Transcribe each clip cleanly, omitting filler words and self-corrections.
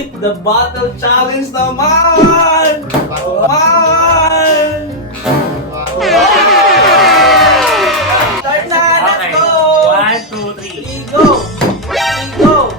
Flip the Bottle Challenge naman! Naman! Start na! Let's Okay. go! 1, 2, 3. Go! Go!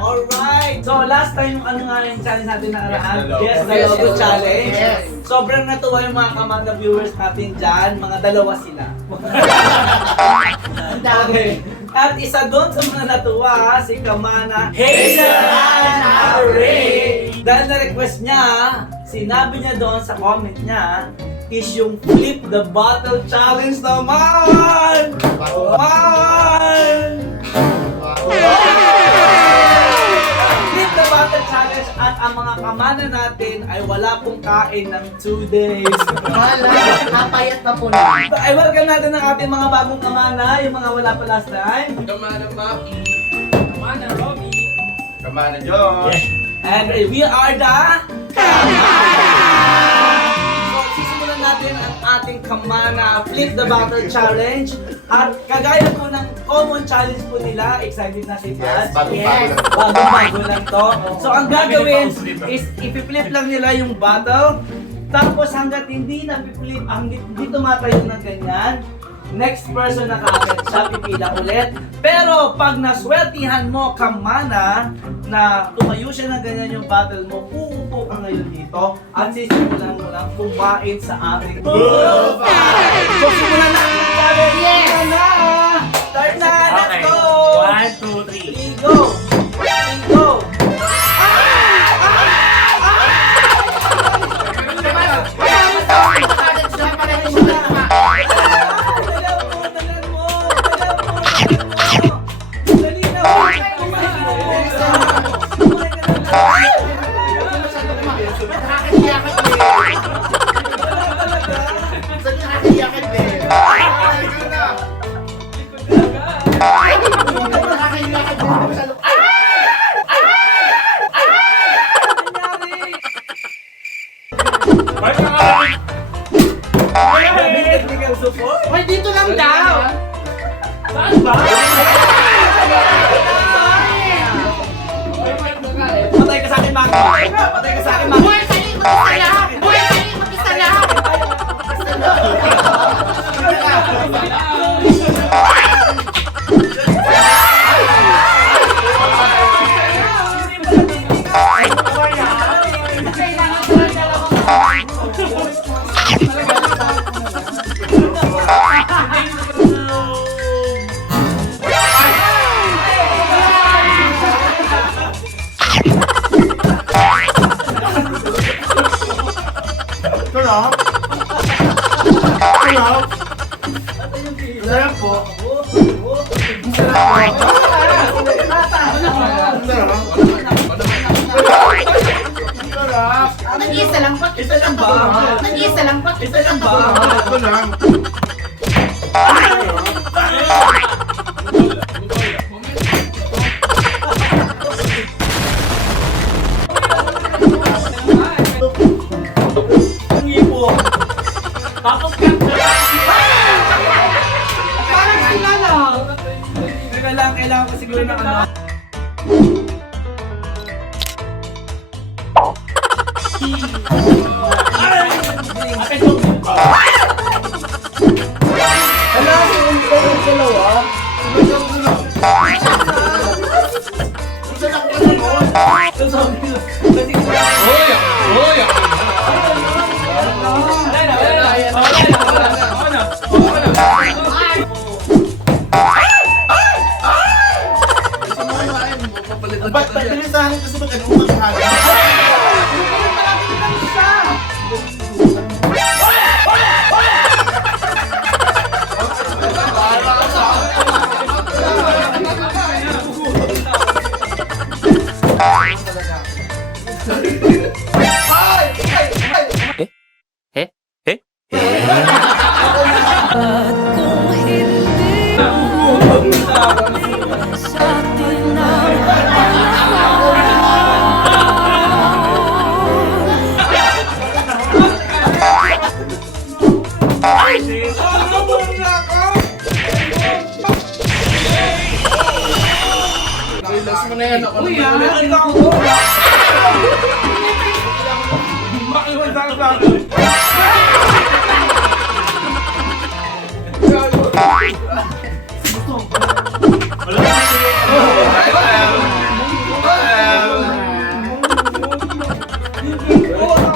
Alright! So last time yung ano nga yung challenge natin nakaraan? Guess the Logo Challenge. Yes. Sobrang natuwa yung mga Kamanda viewers natin dyan. Mga dalawa sila. Okay. At isa doon sa mga natuwa, si Kamana Hazel Ray. Dahil na-request niya, sinabi niya doon sa comment niya, is yung Flip the Bottle Challenge naman! Naman! Flip the Bottle Challenge at ang mga kamana natin ay wala pong kain ng 2 days. Wala, napayat na po na. So, ay welcome natin ang ating mga bagong kamana, yung mga wala pa last time. Kamana Maki. Kamana, Robby. Kamana Josh. And we are the So, sisimulan natin ang ating Kamana Flip the Bottle Challenge. At kagaya po ng common challenge po nila, excited na si Brad. Yes, bagong-bago Yes. lang. Bagong-bago lang to. So, ang gagawin is ipipflip lang nila yung bottle. Tapos hanggat hindi na-flip, hindi tumatayo ng ganyan, next person na kaagad siya pipila ulit. Pero pag naswertihan mo, Kamana, na tumayo siya ng ganyan yung bottle mo, uupo ka ngayon dito at sisimulan mo lang kumain sa ating buffet. So simulan na ang challenge! Yes! Simulan na! Start na! Let's Okay. go! 1, 2, 3. Go! Go! Hoy, dito lang daw! Saan ba? Patay ka sa akin, Maki! Patay ka sa akin, Maki! Hoy, kayo mag-isa lang! Hoy, kayo mag-isa lang! Sarap. Sarap. Sarap po. Sarap. Nag-isa lang pa. Isa lang ba? Nag-isa lang pa. Isa lang ba? Ito lang. Ang ipo! Tapos ka. Parang sila lang. Kailangan ko siguro ng ano. Wala akong dalawa. Ba't bilisahan kasi mag-ano maghahanap? Ayan ako. Uy, ah. Ano ako? Makiwan sa akin.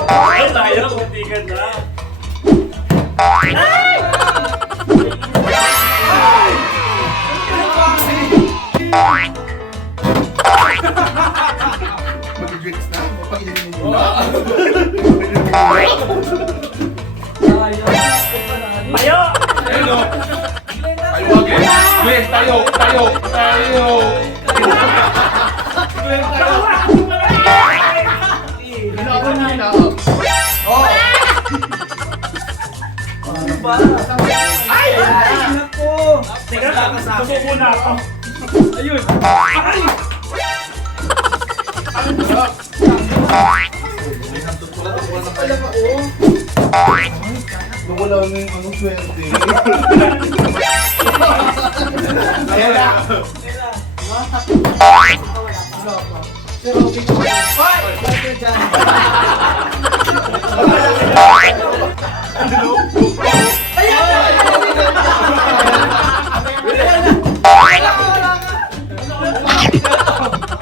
Ay, tayo. Kuntikan na. Mag-drinks na. Mapag-inumin nyo. Tayo! Tayo again. Glenn, tayo. Hinaon na hinaon. Ano ba? Ay! Naku! Teka, susuko na ako. Ayun! Nawala na yung anong swerte. Ayan na.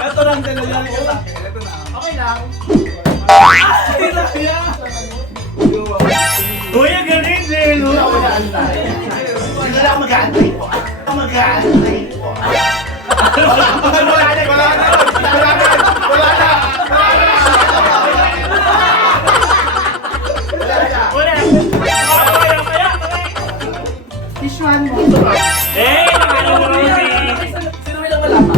Ito lang talaga. Ito na. Okay lang. Uy, ang galing, Jelo! Hindi na ako mag-aantay po. Mag-aantay po. Wala na. Wala! Kaya! Tissuean mo. Eh, nakano mo Rosie? Sino may lang wala pa?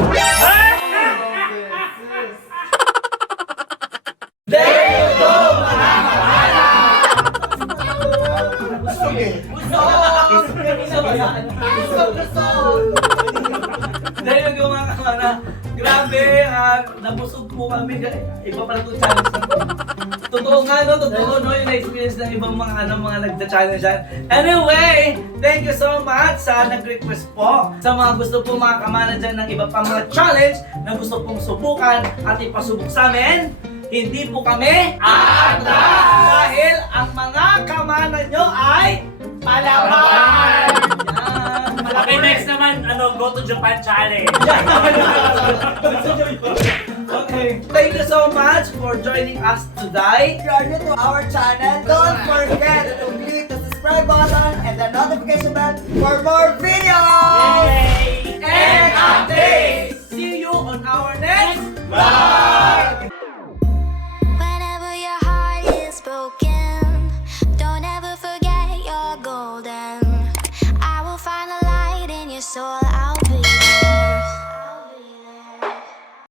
Dahil gumagawa na, grabe, nabusog po kami. Iba pala itong challenge na to. Totoo nga, no? Totoo, no? Yung na-experience ng ibang mga, mga nagda-challenge yan. Anyway, thank you so much sa nag-request po. Sa mga gusto po mga kamana dyan ng iba pang mga challenge na gusto pong subukan at ipasubok sa amin, hindi po kami aatras dahil ang mga kamana nyo ay palaban! Yan. Okay, next naman, go to Japan challenge. Okay, thank you so much for joining us today. If you are new to our channel, don't forget to click the subscribe button and the notification bell for more videos!